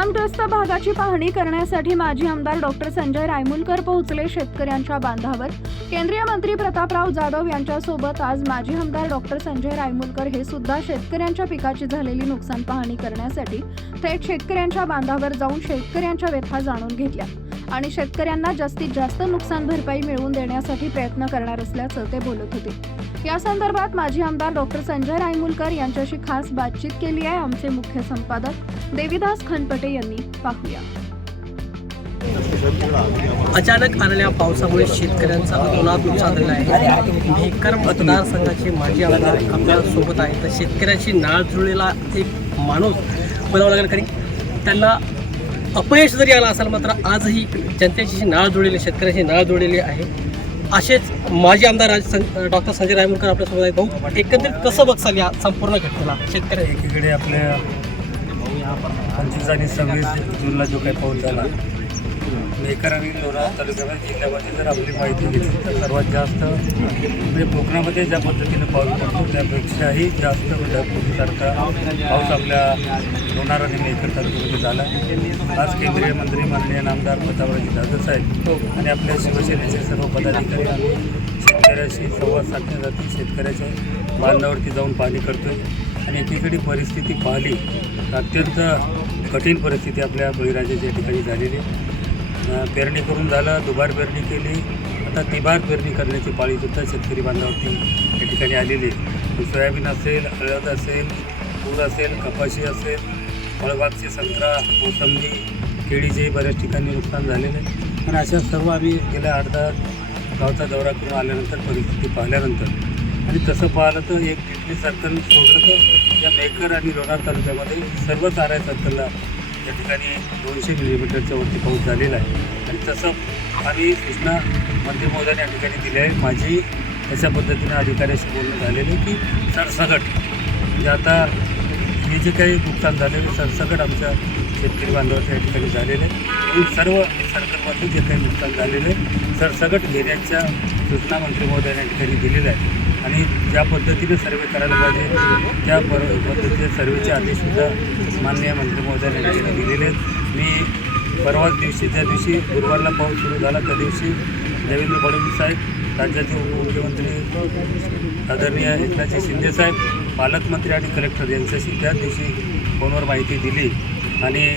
नुकसानग्रस्त भागाची पाहणी करण्यासाठी माजी आमदार डॉक्टर संजय रायमुलकर पोहोचले शेतकऱ्यांच्या बांधावर. केंद्रीय मंत्री प्रतापराव जाधव यांच्यासोबत आज माजी आमदार डॉक्टर संजय रायमुलकर हे सुद्धा शेतकऱ्यांच्या पिकाची झालेली नुकसान पाहणी करण्यासाठी थेट शेतकऱ्यांच्या बांधावर जाऊन शेतकऱ्यांच्या व्यथा जाणून घेतल्या आणि शेतकऱ्यांना जास्तीत जास्त नुकसान भरपाई मिळवून देण्यासाठी प्रयत्न करणार असल्याचं ते बोलत होते. या संदर्भात माजी आमदार डॉक्टर संजय रायमुलकर यांच्याशी खास बातचीत केली आहे. आमचे मुख्य संपादक देविदास खनपटे यांनी पाहूया. अचानक आलेल्या पावसामुळे शेतकऱ्यांचा अतोनात नुकसान झालेलं आहे. भेकर मतदारसंघाचे माजी आमदार आपल्यासोबत आहे. तर शेतकऱ्यांशी नाळ जुळलेला एक माणूस बोलावं लागेल खरी. त्यांना अपयश जरी आला असेल मात्र आजही जनतेची नाळ जुळलेली शेतकऱ्यांशी नाळ जुळलेली आहे. असेच माजी आमदार आज सं डॉक्टर संजय रायमुलकर आपल्यासोबत आहेत. भाऊ एकंदरीत कसं बघसाल या संपूर्ण घटनेला शेतकऱ्या? एकीकडे आपल्या पंचवीस आणि सव्वीस जूनला जो काही पाऊस झाला मेकर आणि लोरा तालुक्यामध्ये जिल्ह्यामध्ये जर आपली माहिती घेतली तर सर्वात जास्त म्हणजे कोकणामध्ये ज्या पद्धतीने पाऊस पडतो त्यापेक्षाही जास्त म्हणजे ढगफुटीसारखा पाऊस आपल्या लोणार आणि मेकर तालुक्यामध्ये झाला आज केंद्रीय मंत्री माननीय नामदार प्रतापराजी दादा साहेब आणि आपल्या शिवसेनेचे सर्व पदाधिकारी आम्ही शेतकऱ्याशी संवाद साधण्यासाठी शेतकऱ्याच्या बांधावरती जाऊन पाहणी करतोय आणि एकीकडे परिस्थिती पाहिली तर अत्यंत कठीण परिस्थिती आपल्या बळीराजाच्या ठिकाणी झालेली आहे. पेरणी करून झालं दुबार पेरणी केली. आता तिबार पेरणी करण्याची पाळीसुद्धा शेतकरी बांधावरती या ठिकाणी आलेली सोयाबीन असेल हळद असेल तूर असेल कपाशी असेल फळबागचे संत्रा मोसंबी केळीचे बऱ्याच ठिकाणी नुकसान झालेले आहे. अशा सर्व आम्ही गेल्या आठ दहा गावचा दौरा करून आल्यानंतर परिस्थिती पाहिल्यानंतर आणि तसं पाहिलं तर एक टिटली सर्कल सोडलं तर या मेकर आणि लोणार तालुक्यामध्ये सर्वच आर आय सर्कलला या ठिकाणी दोनशे मिलीमीटरच्या वरती पाऊस झालेला आहे. आणि तसं आम्ही सूचना मंत्री महोदयाने या ठिकाणी दिली आहे. माझी अशा पद्धतीने अधिकाऱ्याशी बोलणं झालेलं की सरसकट म्हणजे आता हे जे काही नुकसान झालेलं सरसकट आमच्या शेतकरी बांधवाच्या या ठिकाणी झालेलं आहे. आणि सर्व सर्कलमध्ये जे काही नुकसान झालेलं आहे सरसकट घेण्याच्या सूचना मंत्री महोदयाने या ठिकाणी दिलेल्या आहेत आणि ज्या पद्धतीने सर्वे करायला पाहिजे त्या पर पद्धतीने सर्वेचे आदेशसुद्धा माननीय मंत्री महोदयाने दिलेले आहेत. मी परवाच दिवशी ज्या दिवशी गुरुवारला पाऊस सुरू झाला त्या दिवशी देवेंद्र फडणवीस साहेब राज्याचे उपमुख्यमंत्री आदरणीय एकनाथजी शिंदेसाहेब पालकमंत्री आणि कलेक्टर यांच्याशी त्याच दिवशी फोनवर माहिती दिली. आणि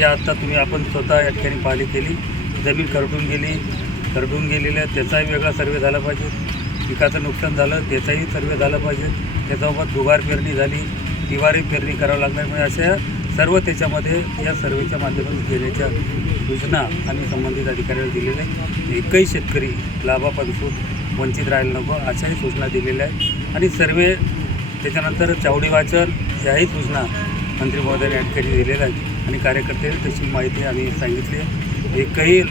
या आत्ता तुम्ही आपण स्वतः या ठिकाणी पाहिली केली. जमीन करडून गेली. करडून गेलेल्या त्याचाही वेगळा सर्वे झाला पाहिजे. पिकाचं नुकसान झालं त्याचाही सर्वे झाला पाहिजे. त्याच्यासोबत दुबार पेरणी झाली. तिवारी पेरणी करावं लागणार. म्हणजे अशा सर्व त्याच्यामध्ये या सर्वेच्या माध्यमातून घेण्याच्या सूचना आम्ही संबंधित अधिकाऱ्याला दिलेल्या आहेत. एकही शेतकरी लाभापासून वंचित राहायला नको अशाही सूचना दिलेल्या आहेत. आणि सर्वे त्याच्यानंतर चावडी वाचन याही सूचना मंत्री महोदयाने या ठिकाणी दिलेल्या आहेत. आणि कार्यकर्त्यांनी तशी माहिती आम्ही सांगितली आहे. एकही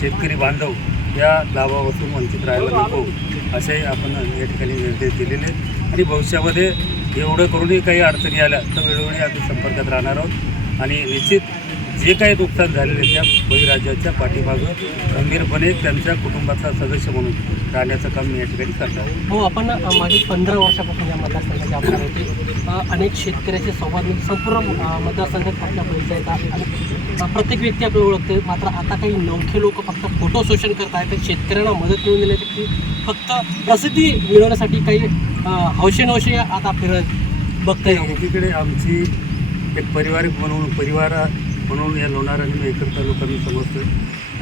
शेतकरी बांधव या लाभापासून वंचित राहायला नको असेही आपण या ठिकाणी निर्देश दिलेले आणि भविष्यामध्ये एवढं करूनही काही अडचणी आल्या तर वेळोवेळी आम्ही संपर्कात राहणार आहोत. आणि निश्चित जे काही नुकसान झालेले त्या बळीराजाच्या पाठीमागं गंभीरपणे त्यांच्या कुटुंबाचा सदस्य म्हणून राहण्याचं काम मी या ठिकाणी करणार हो आपण मागील पंधरा वर्षापासून या मतदारसंघाचे आमदार होते अनेक शेतकऱ्याचे संवाद म्हणजे संपूर्ण मतदारसंघात आपल्या पैसे येतात आणि प्रत्येक व्यक्ती आपल्याला ओळखते. मात्र आता काही नवखे लोक फक्त फोटो शोषण करत आहेत तर शेतकऱ्यांना मदत मिळून देण्यासाठी फक्त प्रसिद्धी मिळवण्यासाठी काही हौशेनौशे आता फिरत बघता येईल एकीकडे आमची एक पारिवारिक म्हणून परिवार म्हणून या लोणार आणि एकत्र लोकांनी समजतो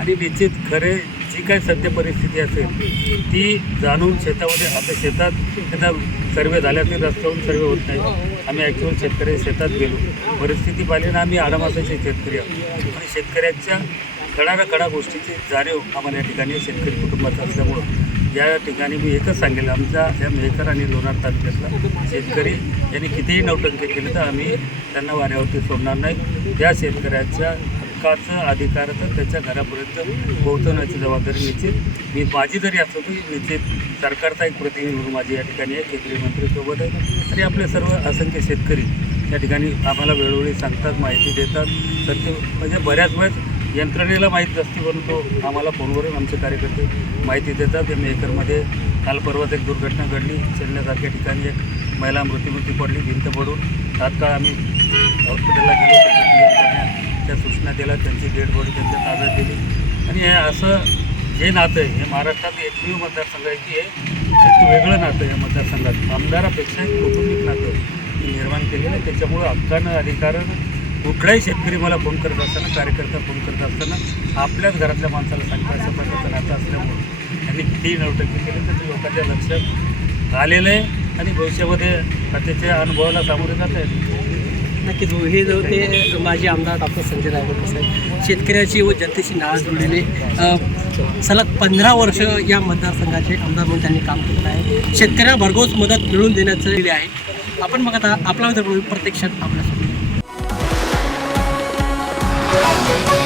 आणि निश्चित खरे जी काही सध्या परिस्थिती असेल ती जाणून शेतामध्ये आता शेतात त्यांना सर्वे झाल्या रस्त्यावरून सर्वे होत नाही. आम्ही ॲक्च्युअल शेतकरी शेतात गेलो. परिस्थिती पाहिली ना आम्ही आडामासाचे शेतकरी आहोत. आणि शेतकऱ्याच्या खडा खडा गोष्टीची जाणीव आम्हाला या ठिकाणी शेतकरी कुटुंबात असल्यामुळं या ठिकाणी मी एकच सांगेल आमचा या मेहकर आणि लोणार तालुक्यातला शेतकरी यांनी कितीही नौटंकी केली तर आम्ही त्यांना वाऱ्यावरती सोडणार नाही. त्या शेतकऱ्याच्या हक्काचं अधिकार तर त्याच्या घरापर्यंत पोहोचवण्याची जबाबदारी निश्चित. मी माझी जरी असलो तरी निश्चित सरकारचा एक प्रतिनिधी म्हणून माझी या ठिकाणी आहे केंद्रीय मंत्रीसोबत आहे. आणि आपले सर्व असंख्य शेतकरी या ठिकाणी आम्हाला वेळोवेळी सांगतात माहिती देतात. तर ते म्हणजे बऱ्याच वेळेस यंत्रणेला माहीत नसते परंतु आम्हाला फोनवरून आमचे कार्यकर्ते माहिती देतात. या मेकरमध्ये काल परवाच एक दुर्घटना घडली. चेन्नईसारख्या ठिकाणी एक महिला मृत्युमृत्यू पडली. भिंत पडून तात्काळ आम्ही हॉस्पिटलला गेलो. त्या सूचना दिल्या. त्यांची डेड बॉडी त्यांच्या ताब्यात दिली. आणि हे असं जे नातं आहे हे महाराष्ट्रात एकमेव मतदारसंघ आहे की हे एक वेगळं नातं आहे या मतदारसंघात. आमदारापेक्षा एक कौटुंबिक नातं हे निर्माण केलेलं आहे. त्याच्यामुळं हक्कानं अधिकारानं कुठलाही शेतकरी मला फोन करत असताना कार्यकर्ता फोन करत असताना आपल्याच घरातल्या माणसाला सांगता असं प्रकारचं नातं असल्यामुळं. त्यांनी कितीही नवटंकी केली तर ते लोकांच्या लक्षात आलेलं आहे आणि भविष्यामध्ये त्याच्या अनुभवाला सामोरे जात आहेत नक्कीच हो, हे जो ते माजी आमदार डॉक्टर संजय रायवडकर साहेब शेतकऱ्याची व जनतेशी नाळ जुळलेले सलग पंधरा वर्ष या मतदारसंघाचे आमदार म्हणून त्यांनी काम केलेलं आहे. शेतकऱ्यांना भरघोस मदत मिळवून देण्याचं दिले आहे. आपण बघत आहात आपला मित्र प्रत्यक्षात Thank you.